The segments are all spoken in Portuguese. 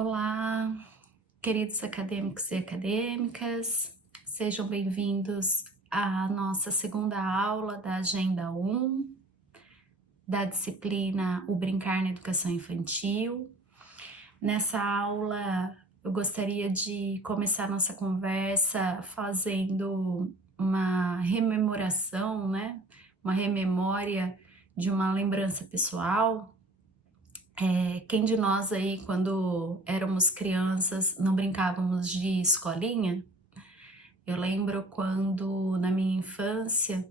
Olá, queridos acadêmicos e acadêmicas, sejam bem-vindos à nossa segunda aula da Agenda 1, da disciplina O Brincar na Educação Infantil. Nessa aula, eu gostaria de começar nossa conversa fazendo uma rememoração, né? Uma rememória de uma lembrança pessoal. Quem de nós aí, quando éramos crianças, não brincávamos de escolinha? Eu lembro quando, na minha infância,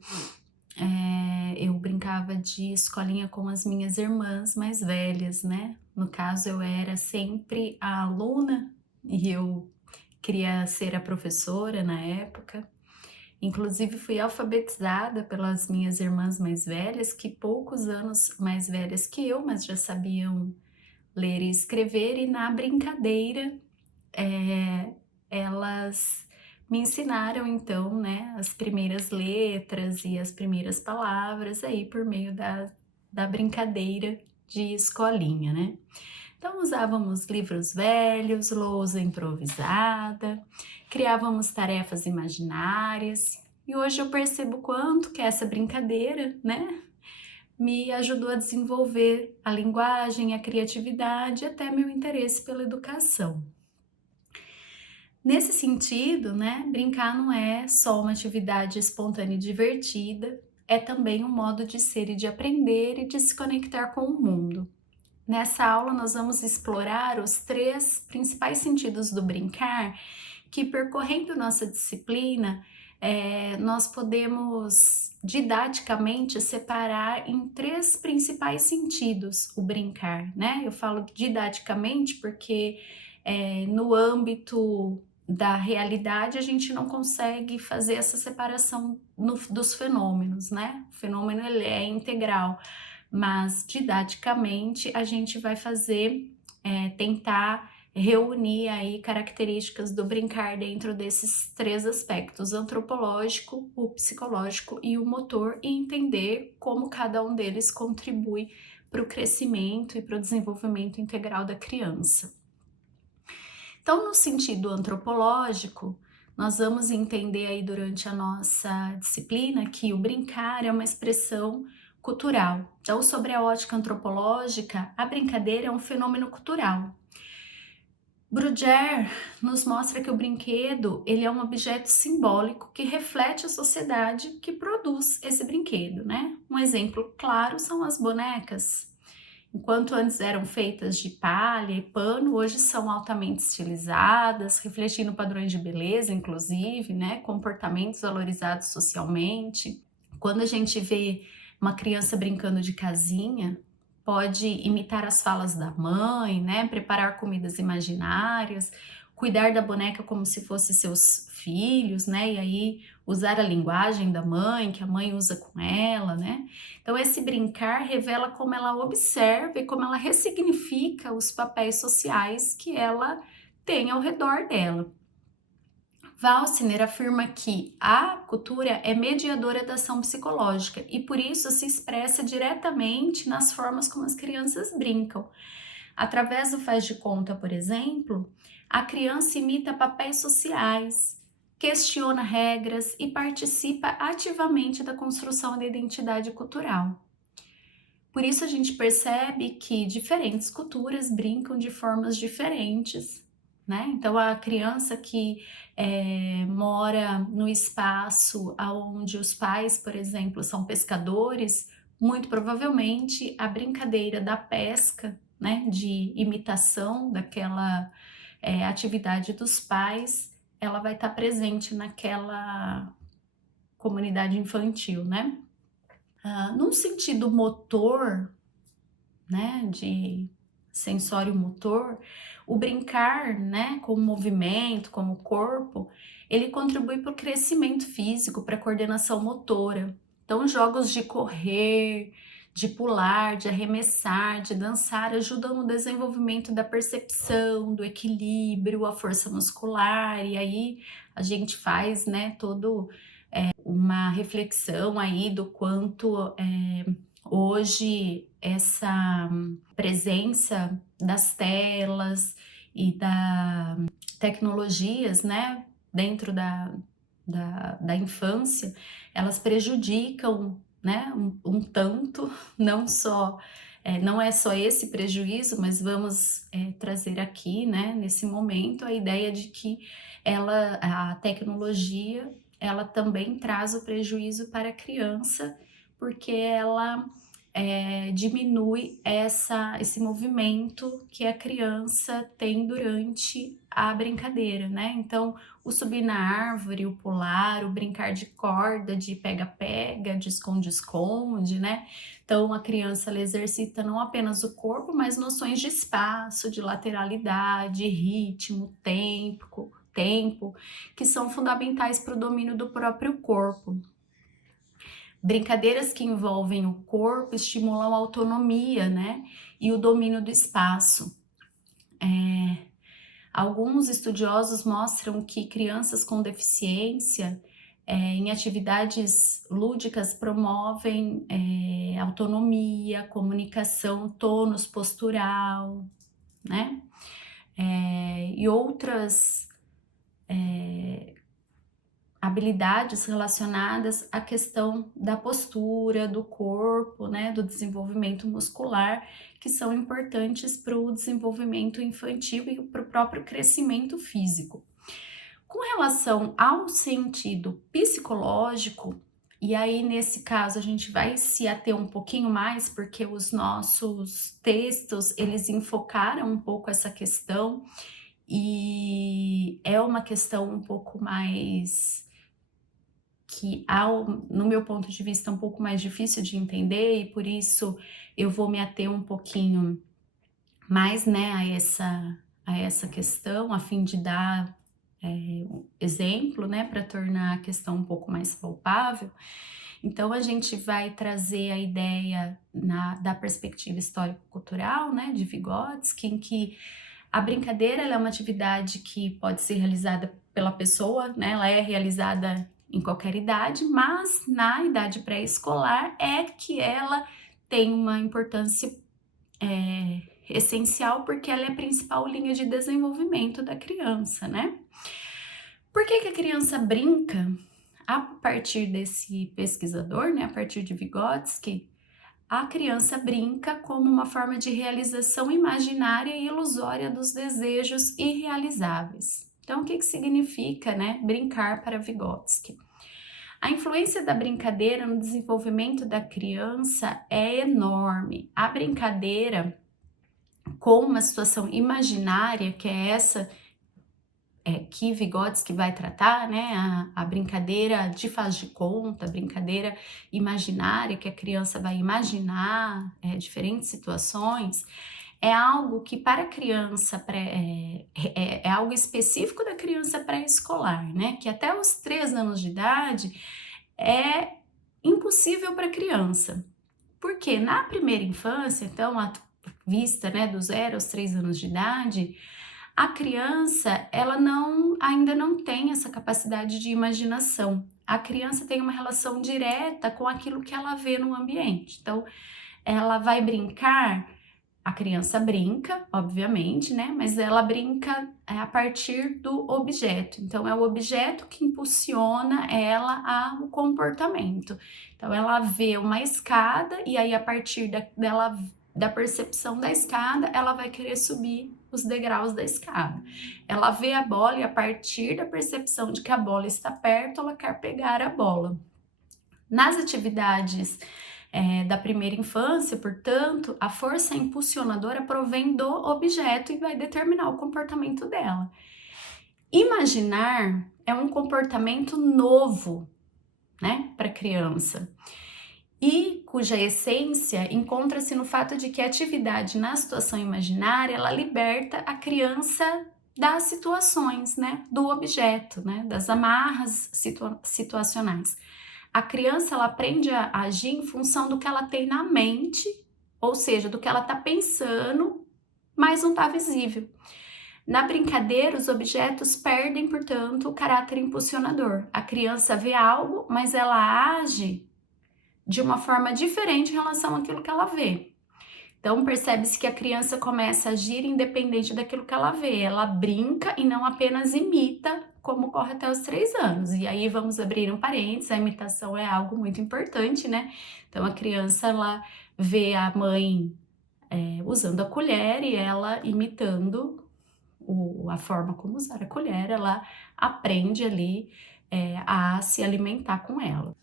eu brincava de escolinha com as minhas irmãs mais velhas, né? No caso, eu era sempre a aluna e eu queria ser a professora na época. Inclusive, fui alfabetizada pelas minhas irmãs mais velhas, que poucos anos mais velhas que eu, mas já sabiam ler e escrever, e na brincadeira elas me ensinaram então, né, as primeiras letras e as primeiras palavras aí por meio da brincadeira de escolinha, né? Então usávamos livros velhos, lousa improvisada, criávamos tarefas imaginárias, e hoje eu percebo quanto que essa brincadeira, né, me ajudou a desenvolver a linguagem, a criatividade e até meu interesse pela educação. Nesse sentido, né, brincar não é só uma atividade espontânea e divertida, é também um modo de ser e de aprender e de se conectar com o mundo. Nessa aula, nós vamos explorar os três principais sentidos do brincar, que percorrendo nossa disciplina, nós podemos didaticamente separar em três principais sentidos o brincar, né? Eu falo didaticamente porque no âmbito da realidade a gente não consegue fazer essa separação dos fenômenos, né? O fenômeno ele é integral, mas didaticamente a gente vai fazer, tentar reunir aí características do brincar dentro desses três aspectos: antropológico, o psicológico e o motor, e entender como cada um deles contribui para o crescimento e para o desenvolvimento integral da criança. Então, no sentido antropológico, nós vamos entender aí durante a nossa disciplina que o brincar é uma expressão cultural. Então, sobre a ótica antropológica, a brincadeira é um fenômeno cultural. Bruder nos mostra que o brinquedo ele é um objeto simbólico que reflete a sociedade que produz esse brinquedo, né? Um exemplo claro são as bonecas. Enquanto antes eram feitas de palha e pano, hoje são altamente estilizadas, refletindo padrões de beleza, inclusive, né? Comportamentos valorizados socialmente. Quando a gente vê uma criança brincando de casinha, pode imitar as falas da mãe, né? Preparar comidas imaginárias, cuidar da boneca como se fossem seus filhos, né? E aí usar a linguagem da mãe, que a mãe usa com ela, né? Então esse brincar revela como ela observa e como ela ressignifica os papéis sociais que ela tem ao redor dela. Walsner afirma que a cultura é mediadora da ação psicológica e por isso se expressa diretamente nas formas como as crianças brincam. Através do faz de conta, por exemplo, a criança imita papéis sociais, questiona regras e participa ativamente da construção da identidade cultural. Por isso a gente percebe que diferentes culturas brincam de formas diferentes, né? Então a criança que mora no espaço onde os pais, por exemplo, são pescadores, muito provavelmente a brincadeira da pesca, né, de imitação daquela atividade dos pais, ela vai estar presente naquela comunidade infantil, né? Num sentido motor, né, de sensório motor, o brincar, né, com o movimento, com o corpo, ele contribui para o crescimento físico, para a coordenação motora. Então, jogos de correr, de pular, de arremessar, de dançar ajudam no desenvolvimento da percepção, do equilíbrio, a força muscular, e aí a gente faz, né, todo uma reflexão aí do quanto hoje essa presença das telas e da tecnologias, né, dentro da infância, elas prejudicam, né, um tanto, não é só esse prejuízo, mas vamos trazer aqui, né, nesse momento, a ideia de que a tecnologia, ela também traz o prejuízo para a criança, porque ela diminui esse movimento que a criança tem durante a brincadeira, né? Então, o subir na árvore, o pular, o brincar de corda, de pega-pega, de esconde-esconde, né? Então, a criança ela exercita não apenas o corpo, mas noções de espaço, de lateralidade, ritmo, tempo, que são fundamentais para o domínio do próprio corpo. Brincadeiras que envolvem o corpo estimulam a autonomia, né? E o domínio do espaço. Alguns estudiosos mostram que crianças com deficiência em atividades lúdicas promovem autonomia, comunicação, tônus postural, né? E outras habilidades relacionadas à questão da postura, do corpo, né, do desenvolvimento muscular, que são importantes para o desenvolvimento infantil e para o próprio crescimento físico. Com relação ao sentido psicológico, e aí nesse caso a gente vai se ater um pouquinho mais, porque os nossos textos, eles enfocaram um pouco essa questão, e é uma questão um pouco mais que, no meu ponto de vista, é um pouco mais difícil de entender, e por isso eu vou me ater um pouquinho mais, né, a essa questão, a fim de dar um exemplo, né, para tornar a questão um pouco mais palpável. Então, a gente vai trazer a ideia da perspectiva histórico-cultural, né, de Vygotsky, em que a brincadeira ela é uma atividade que pode ser realizada pela pessoa, né, ela é realizada em qualquer idade, mas na idade pré-escolar é que ela tem uma importância essencial, porque ela é a principal linha de desenvolvimento da criança, né? Por que a criança brinca? A partir desse pesquisador, né, a partir de Vygotsky, a criança brinca como uma forma de realização imaginária e ilusória dos desejos irrealizáveis. Então, o que significa, né, brincar para Vygotsky? A influência da brincadeira no desenvolvimento da criança é enorme. A brincadeira com uma situação imaginária, que é essa que Vygotsky vai tratar, né? A brincadeira de faz de conta, a brincadeira imaginária, que a criança vai imaginar diferentes situações, é algo que para a criança é algo específico da criança pré-escolar, né? Que até os 3 anos de idade é impossível para a criança. Porque na primeira infância, então, a vista, né, do 0 aos 3 anos de idade, a criança, ela ainda não tem essa capacidade de imaginação. A criança tem uma relação direta com aquilo que ela vê no ambiente. Então, ela vai brincar, a criança brinca, obviamente, né? Mas ela brinca a partir do objeto. Então, é o objeto que impulsiona ela ao comportamento. Então, ela vê uma escada e aí, a partir da percepção da escada, ela vai querer subir os degraus da escada. Ela vê a bola e a partir da percepção de que a bola está perto, ela quer pegar a bola. Nas atividades da primeira infância, portanto, a força impulsionadora provém do objeto e vai determinar o comportamento dela. Imaginar é um comportamento novo, né, para a criança, e cuja essência encontra-se no fato de que a atividade na situação imaginária, ela liberta a criança das situações, né, do objeto, né, das amarras situacionais. A criança, ela aprende a agir em função do que ela tem na mente, ou seja, do que ela está pensando, mas não está visível. Na brincadeira, os objetos perdem, portanto, o caráter impulsionador. A criança vê algo, mas ela age de uma forma diferente em relação àquilo que ela vê. Então, percebe-se que a criança começa a agir independente daquilo que ela vê. Ela brinca e não apenas imita, como ocorre até os 3 anos. E aí vamos abrir um parênteses, a imitação é algo muito importante, né? Então, a criança, ela vê a mãe usando a colher e ela imitando a forma como usar a colher, ela aprende ali a se alimentar com ela.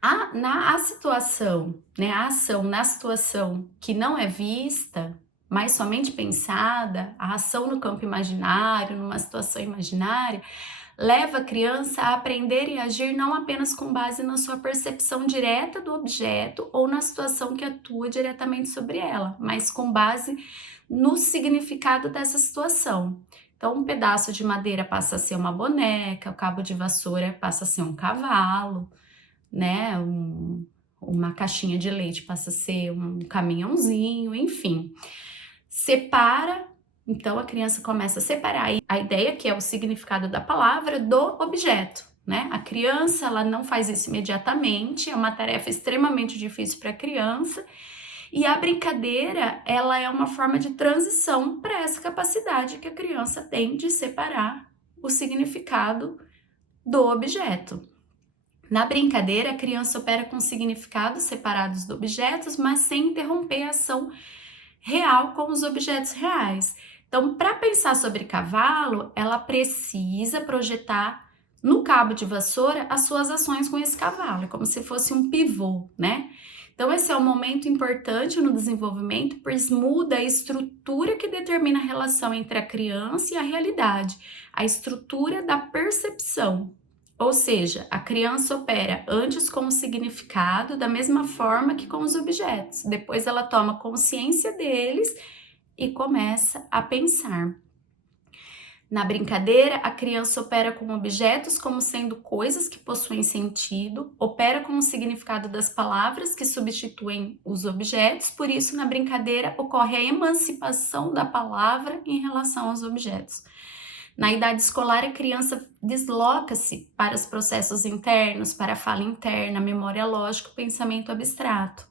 A situação, né, a ação na situação que não é vista, mas somente pensada, a ação no campo imaginário, numa situação imaginária, leva a criança a aprender e agir não apenas com base na sua percepção direta do objeto ou na situação que atua diretamente sobre ela, mas com base no significado dessa situação. Então, um pedaço de madeira passa a ser uma boneca, o cabo de vassoura passa a ser um cavalo, né? Uma caixinha de leite passa a ser um caminhãozinho, enfim. Separa, então a criança começa a separar a ideia, que é o significado da palavra, do objeto, né? A criança, ela não faz isso imediatamente, é uma tarefa extremamente difícil para a criança, e a brincadeira, ela é uma forma de transição para essa capacidade que a criança tem de separar o significado do objeto. Na brincadeira, a criança opera com significados separados dos objetos, mas sem interromper a ação real com os objetos reais. Então, para pensar sobre cavalo, ela precisa projetar no cabo de vassoura as suas ações com esse cavalo, como se fosse um pivô, né? Então, esse é um momento importante no desenvolvimento, pois muda a estrutura que determina a relação entre a criança e a realidade, a estrutura da percepção. Ou seja, a criança opera antes com o significado da mesma forma que com os objetos. Depois ela toma consciência deles e começa a pensar. Na brincadeira, a criança opera com objetos como sendo coisas que possuem sentido, opera com o significado das palavras que substituem os objetos, por isso na brincadeira ocorre a emancipação da palavra em relação aos objetos. Na idade escolar, a criança desloca-se para os processos internos, para a fala interna, memória lógica, pensamento abstrato.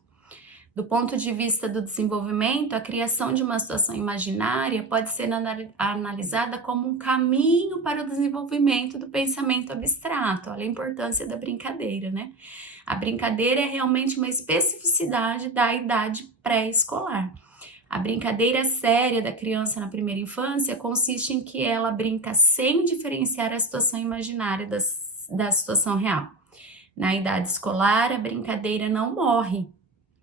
Do ponto de vista do desenvolvimento, a criação de uma situação imaginária pode ser analisada como um caminho para o desenvolvimento do pensamento abstrato. Olha a importância da brincadeira, né? A brincadeira é realmente uma especificidade da idade pré-escolar. A brincadeira séria da criança na primeira infância consiste em que ela brinca sem diferenciar a situação imaginária da situação real. Na idade escolar, a brincadeira não morre,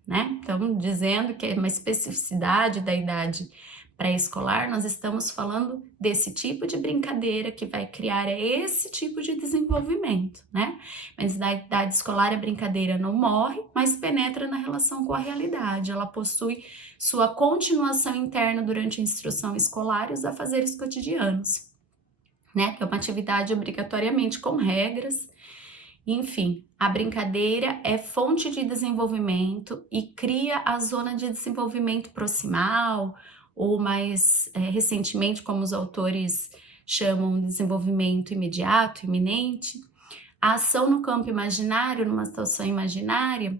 né? Então, dizendo que é uma especificidade da idade pré-escolar, nós estamos falando desse tipo de brincadeira que vai criar esse tipo de desenvolvimento, né? Mas na idade escolar a brincadeira não morre, mas penetra na relação com a realidade. Ela possui sua continuação interna durante a instrução escolar e os afazeres cotidianos, né? Que é uma atividade obrigatoriamente com regras. Enfim, a brincadeira é fonte de desenvolvimento e cria a zona de desenvolvimento proximal, ou mais recentemente, como os autores chamam, desenvolvimento imediato, iminente. A ação no campo imaginário, numa situação imaginária,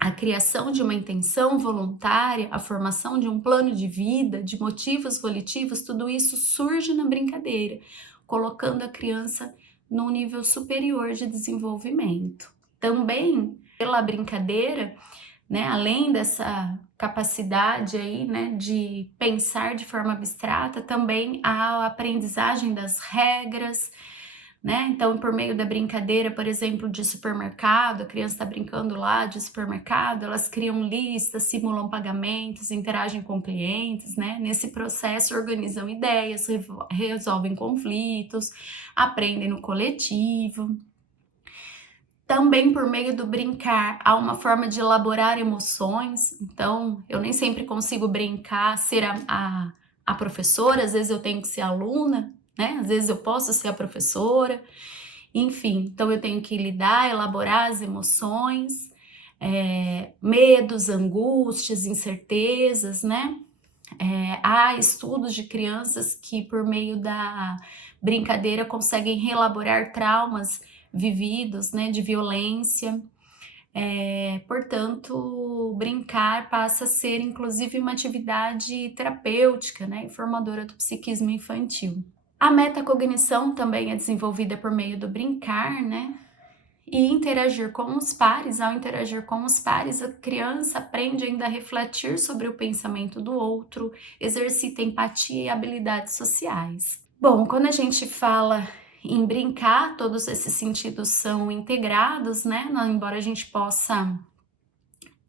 a criação de uma intenção voluntária, a formação de um plano de vida, de motivos volitivos, tudo isso surge na brincadeira, colocando a criança num nível superior de desenvolvimento. Também, pela brincadeira, né, além dessa capacidade aí, né, de pensar de forma abstrata, também há a aprendizagem das regras, né? Então, por meio da brincadeira, por exemplo, de supermercado, a criança está brincando lá de supermercado, elas criam listas, simulam pagamentos, interagem com clientes, né? Nesse processo, organizam ideias, resolvem conflitos, aprendem no coletivo. Também por meio do brincar, há uma forma de elaborar emoções. Então, eu nem sempre consigo brincar, ser a professora, às vezes eu tenho que ser aluna, né? Às vezes eu posso ser a professora. Enfim, então eu tenho que lidar, elaborar as emoções, medos, angústias, incertezas, né? Há estudos de crianças que, por meio da brincadeira, conseguem reelaborar traumas vividos, né, de violência. Portanto, brincar passa a ser inclusive uma atividade terapêutica, né, e formadora do psiquismo infantil. A metacognição também é desenvolvida por meio do brincar, né? E interagir com os pares. Ao interagir com os pares, a criança aprende ainda a refletir sobre o pensamento do outro, exercita empatia e habilidades sociais. Bom, quando a gente fala em brincar, todos esses sentidos são integrados, né? Embora a gente possa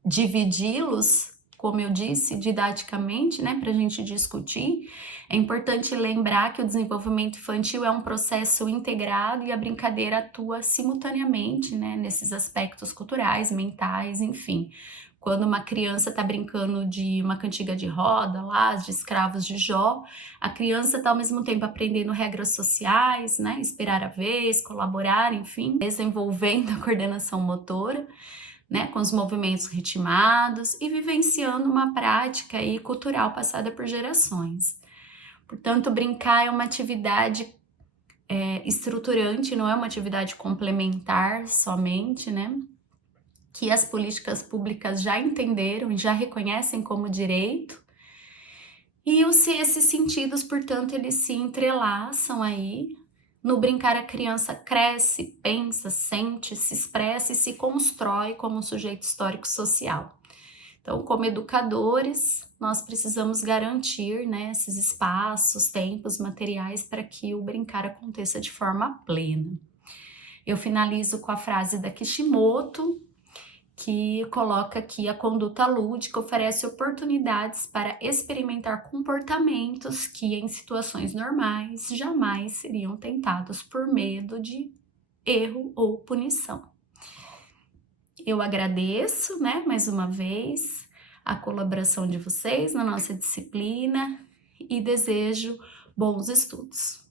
dividi-los, como eu disse, didaticamente, né, para a gente discutir, é importante lembrar que o desenvolvimento infantil é um processo integrado e a brincadeira atua simultaneamente, né, nesses aspectos culturais, mentais, enfim. Quando uma criança está brincando de uma cantiga de roda, lá, de escravos de Jó, a criança está ao mesmo tempo aprendendo regras sociais, né, esperar a vez, colaborar, enfim, desenvolvendo a coordenação motora, né, com os movimentos ritmados e vivenciando uma prática aí cultural passada por gerações. Portanto, brincar é uma atividade estruturante, não é uma atividade complementar somente, né, que as políticas públicas já entenderam e já reconhecem como direito. E esses sentidos, portanto, eles se entrelaçam aí. No brincar, a criança cresce, pensa, sente, se expressa e se constrói como um sujeito histórico-social. Então, como educadores, nós precisamos garantir, né, esses espaços, tempos, materiais para que o brincar aconteça de forma plena. Eu finalizo com a frase da Kishimoto, que coloca que a conduta lúdica oferece oportunidades para experimentar comportamentos que em situações normais jamais seriam tentados por medo de erro ou punição. Eu agradeço, né, mais uma vez a colaboração de vocês na nossa disciplina e desejo bons estudos.